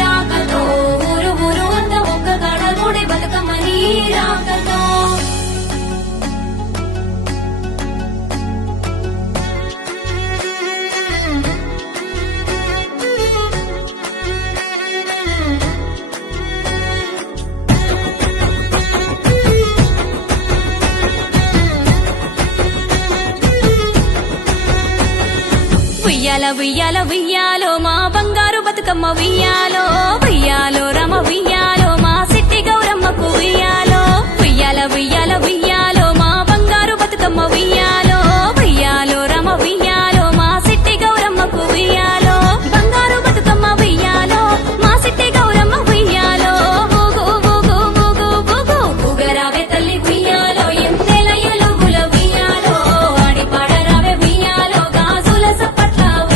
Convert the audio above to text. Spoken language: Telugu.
రాకతో ఊరు ఊరు అంత ఒక్క గడగుడి బతుకమ్మ నీ రాకతో ఉయ్యాల ఉయ్యాల ఉయ్యాలో మా బంగారు బతుకమ్మ ఉయ్యాలో ఉయ్యాలో రమ ఉయ్యాలో మా సిట్టి గౌరమ్మకు ఉయ్యాలో ఉయ్యాల ఉయ్యాల ఉయ్యాలో